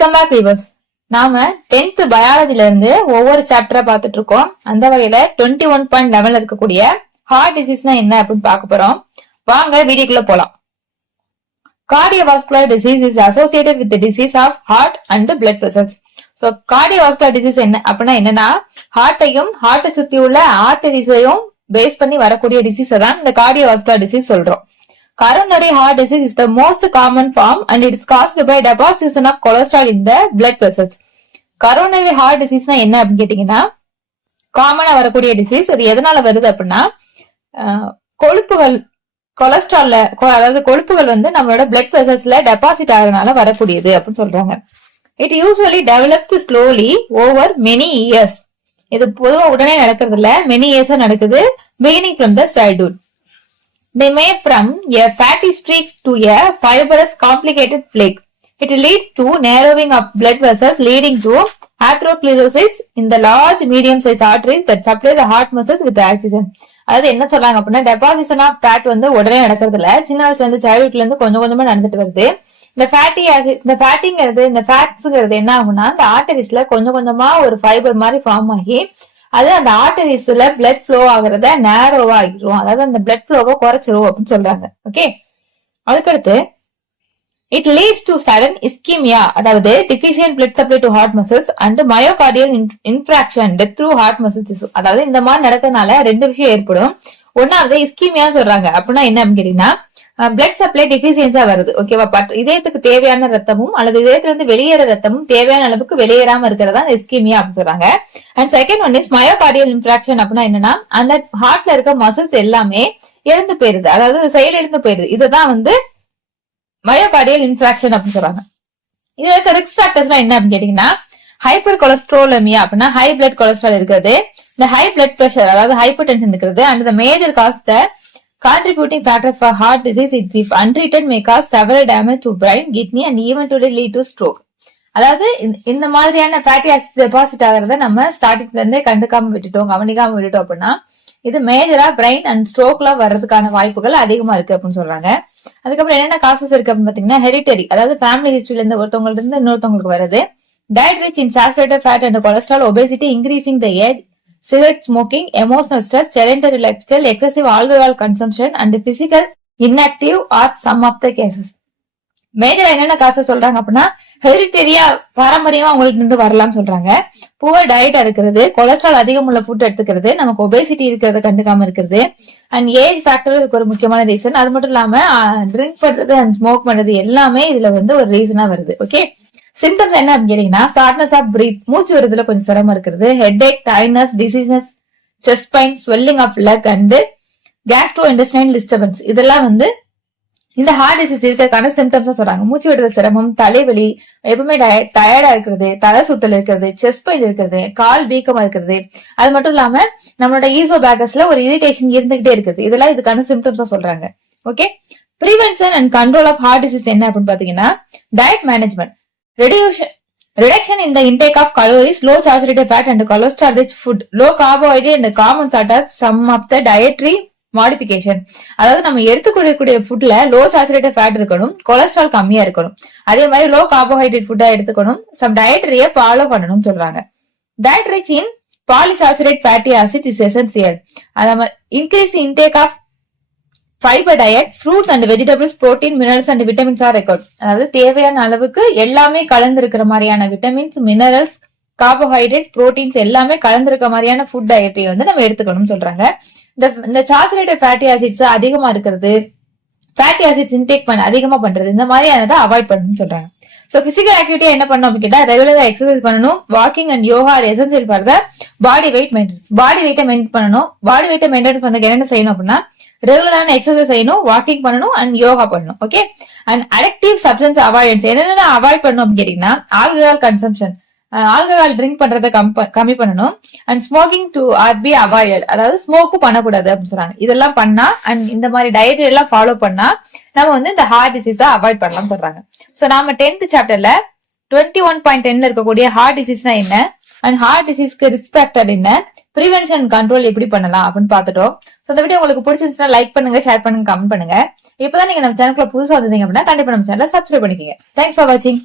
Welcome back viewers. நாம 10th பயாலஜில இருந்து ஒவ்வொரு சாப்டரா பாத்துட்டு இருக்கோம். அந்த வகையில 21.11 இருக்கக்கூடிய ஹார்ட் டிசீஸ்னா என்ன அப்படின்னு பார்க்க போறோம். வாங்க வீடியோக்குள்ள போலாம். Cardiovascular disease is associated with the disease of heart and blood vessels. So cardiovascular disease என்ன அப்படின்னா என்னன்னா ஹார்ட்டையும் ஹார்ட்டை சுத்தி உள்ள ஆர்டரிஸையும் பேஸ் பண்ணி வரக்கூடிய டிசீஸ் தான் இந்த cardiovascular disease சொல்றோம். Coronary heart disease is the most common form and it is caused by deposition of cholesterol in the blood vessels. Coronary heart disease na என்ன அப்படின்னு கேட்டீங்கன்னா காமனா வரக்கூடிய டிசீஸ். அது எதனால வருது அப்படின்னா கொழுப்புகள் கொலஸ்ட்ரால்ல அதாவது கொழுப்புகள் வந்து நம்மளோட பிளட் வெசல்ஸ்ல டெபாசிட் ஆகிறதுனால வரக்கூடியது அப்படின்னு சொல்றாங்க. It usually developed slowly over many years. இது பொதுவா உடனே நடக்கிறது இல்ல, மெனி இயர்ஸா நடக்குது. Beginning from the childhood. They may from a fatty streak to a fibrous complicated flake. It leads to narrowing of blood vessels leading to atherosclerosis in the large medium-sized arteries that supply the heart muscles with oxygen. அதாவது என்ன சொல்றாங்க அப்படின்னா deposition of fat வந்து உடனே நடக்கிறது இல்ல, சின்ன வயசுல இருந்து சைல்ட்ஹுட்ல இருந்து கொஞ்சம் கொஞ்சமா நடந்துட்டு வருது. இந்த ஃபேட்டிங்கிறது இந்த ஃபேட்ஸ்ங்கிறது என்ன ஆகும்னா இந்த ஆர்டரிஸ்ல கொஞ்சம் கொஞ்சமா ஒரு ஃபைபர் மாதிரி ஃபார்ம் ஆகி அது அந்த ஆர்டரிஸ்ல பிளட் ஃப்ளோ ஆகுறத நேரோவா ஆகிரும், அதாவது அந்த பிளட் ஃப்ளோவை குறைச்சிரும் அப்படின்னு சொல்றாங்க. ஓகே, அதுக்கடுத்து it leads to sudden ischemia, அதாவது deficient blood supply to heart muscles and myocardial infarction death through heart muscle tissue. அதாவது இந்த மாதிரி நடக்கிறதுனால ரெண்டு விஷயம் ஏற்படும். ஒன்னாவது இஸ்கிமியா சொல்றாங்க அப்படின்னா என்ன அப்படின்னு கேட்டீங்கன்னா பிளட் சப்ளை டிஃபிஷியன்ஸா வருது. ஓகேவா, பட் இதயத்துக்கு தேவையான ரத்தமும் அல்லது இதயத்துல இருந்து வெளியேற ரத்தமும் தேவையான அளவுக்கு வெளியேறாம இருக்கிறதா இஸ்கிமியா அப்படின்னு சொல்றாங்க. And second one is myocardial infarction அப்படின்னா என்னன்னா அந்த ஹார்ட்ல இருக்க மசில்ஸ் எல்லாமே இழந்து போயிருது, அதாவது செயல் இழந்து போயிருது. இதுதான் வந்து மயோகார்டியல் இன்ஃப்ராக்ஷன் அப்படின்னு சொல்றாங்க. இதுல இருக்க ரிஸ்க் ஃபேக்டர்ஸ் என்ன அப்படின்னு கேட்டீங்கன்னா ஹைப்பர் கொலஸ்ட்ரோலமியா அப்படின்னா ஹை பிளட் கொலஸ்ட்ரால் இருக்கிறது, இந்த ஹை பிளட் பிரஷர் அதாவது ஹைப்பர் டென்ஷன் இருக்கிறது. And the major cos the contributing factors for heart disease is if untreated may cause several damage to brain, kidney and eventually lead to stroke. அதாவது இந்த மாதிரியான fatty acid deposit ஆகிறத நம்ம ஸ்டார்டிங்ல இருந்தே கண்டுக்காம விட்டுட்டோம், கவனிக்காம விட்டுட்டோம் அப்படின்னா இது மேஜரா பிரெயின் அண்ட் ஸ்ட்ரோக்ல வர்றதுக்கான வாய்ப்புகள் அதிகமா இருக்கு அப்படின்னு சொல்றாங்க. அதுக்கப்புறம் என்னென்ன காசஸ் இருக்கு அப்படின்னு பாத்தீங்கன்னா ஹெரிட்டரி, அதாவது ஃபேமிலி ஹிஸ்டரியில இருந்து ஒருத்தவங்களுக்கு இருந்து இன்னொருத்தவங்களுக்கு வருது. Diet rich in saturated fat and cholesterol, obesity, increasing the age, cigarette smoking, emotional stress, sedentary lifestyle, excessive alcohol consumption and physical inactive are some of the cases. மேஜரா என்னென்ன காசஸ் சொல்றாங்க அப்படின்னா ஹெரிட்டரியா பாரம்பரியமா உங்களுக்கு இருந்து வரலாம் சொல்றாங்க. புவர் டயட்டா இருக்கிறது, கொலஸ்ட்ரால் அதிகம் உள்ள ஃபுட் எடுத்துக்கிறது, நமக்கு ஒபேசிட்டி இருக்கிறத கண்டுக்காம இருக்கிறது, அண்ட் ஏஜ் ஃபேக்டர் இதுக்கு ஒரு முக்கியமான ரீசன். அது மட்டும் இல்லாம ட்ரிங்க் பண்றது அண்ட் ஸ்மோக் பண்றது எல்லாமே இதுல வந்து ஒரு ரீசனா வருது. ஓகே, சிம்டம்ஸ் என்ன அப்படின்னு கேட்டீங்கன்னா ஷார்ட்னஸ் ஆஃப் பிரீத், மூச்சு வருதுல கொஞ்சம் சிரமம் இருக்கிறது, headache, tiredness, diseases, chest pain, swelling of leg and gastro intestinal disturbance. இதெல்லாம் வந்து இந்த ஹார்ட் டிசீஸ் இருக்கிறதுக்கான சிம்டம்ஸ் சொல்றாங்க. மூச்சு விடுறது சிரமம், தலைவலி, எப்பவுமே டயர்டா இருக்கிறது, தலை சுத்தல் இருக்கிறது, செஸ்ட் பெயின் இருக்கிறது, கால் வீக்கமா இருக்கிறது, அது மட்டும் இல்லாம நம்மளோட ஈசோபேகஸ்ல ஒரு இரிட்டேஷன் இருந்துகிட்டே இருக்குது. இதெல்லாம் இதுக்கான சிம்டம்ஸா சொல்றாங்க. Okay, prevention and control of heart disease என்ன அப்படின்னு பாத்தீங்கன்னா diet management, reduction in the intake of calories, low saturated fat and cholesterol rich food, low carbohydrate and common sort of some of the dietary modification. அதாவது நம்ம எடுத்துக்கூடிய ஃபுட்ல low saturated fat இருக்கணும், cholesterol கம்மியா இருக்கணும், அதே மாதிரி லோ கார்போஹைட்ரேட் ஃபுட்டா எடுத்துக்கணும், சம் டயட்டரிய ஃபாலோ பண்ணணும் சொல்றாங்க. Diet rich in polysaturated fatty acid is essential. அதாவது increase intake of fibre diet, fruits and vegetables, protein, minerals and vitamins are record. அதாவது தேவையான அளவுக்கு எல்லாமே கலந்துருக்கிற மாதிரியான விட்டமின்ஸ், மினரல்ஸ், கார்போஹைட்ரேட்ஸ், புரோட்டீன்ஸ் எல்லாமே கலந்துருக்க மாதிரியான ஃபுட் டயட்டை வந்து நம்ம எடுத்துக்கணும்னு சொல்றாங்க. இந்த சாச்சுரேட்டட் ஃபேட்டி ஆசிட்ஸ் அதிகமா இருக்கிறது, ஃபேட்டி ஆசிட்ஸ் இன்டேக் அதிகமா பண்றது, இந்த மாதிரியானதை அவாய்ட் பண்ணணும்னு சொல்றாங்க. சோ பிசிக்கல் ஆக்டிவிட்டியா என்ன பண்ணணும் அப்படின்னு கேட்டா ரெகுலரா எக்ஸசைஸ் பண்ணணும். Walking and yoga are essential for the body weight maintenance. Body வெயிட்டை மெயின்டைன் பண்ணணும். பாடி வெயிட்டை மெயின்டைன் பண்ணதுக்கு என்ன செய்யணும் அப்படின்னா ரெகுலரான எக்ஸசைஸ் செய்யணும், வாக்கிங் பண்ணணும் அண்ட் யோகா பண்ணணும். Okay, and addictive substance avoidance என்னென்ன அவாய்ட் பண்ணணும் அப்படின்னு கேட்டீங்கன்னா ஆல்கஹால் கன்சம்ஷன், ஆல்கஹால் ட்ரிங்க் பண்றதை கம்மி பண்ணணும், and smoking to are be avoided, அதாவது ஸ்மோக்கும் பண்ணக்கூடாது அப்படின்னு சொல்றாங்க. இதெல்லாம் பண்ணா அண்ட் இந்த மாதிரி டயட் எல்லாம் ஃபாலோ பண்ணா நம்ம வந்து இந்த ஹார்ட் டிசீஸை அவாய்ட் பண்ணலாம் சொல்றாங்க. சோ நாம 10th சாப்டர்ல 21.10 இருக்கக்கூடிய ஹார்ட் டிசீஸ்னா என்ன அண்ட் ஹார்ட் டிசீஸ்க்கு ரிஸ்க் ஃபேக்டர் என்ன, ப்ரிவென்ஷன் கண்ட்ரோல் எப்படி பண்ணலாம் அப்படின்னு பாத்துட்டோம். சோ இந்த வீடியோ உங்களுக்கு பிடிச்சிருந்துச்சுன்னா லைக் பண்ணுங்க, ஷேர் பண்ணுங்க, கமெண்ட் பண்ணுங்க. இப்பதான் நீங்க நம்ம சேனலுக்குள்ள புதுசா வந்தீங்க அப்படின்னா கண்டிப்பா நம்ம சேனலை சப்ஸ்கிரைப் பண்ணிக்கோங்க. தேங்க்ஸ் ஃபார் வாட்சிங்.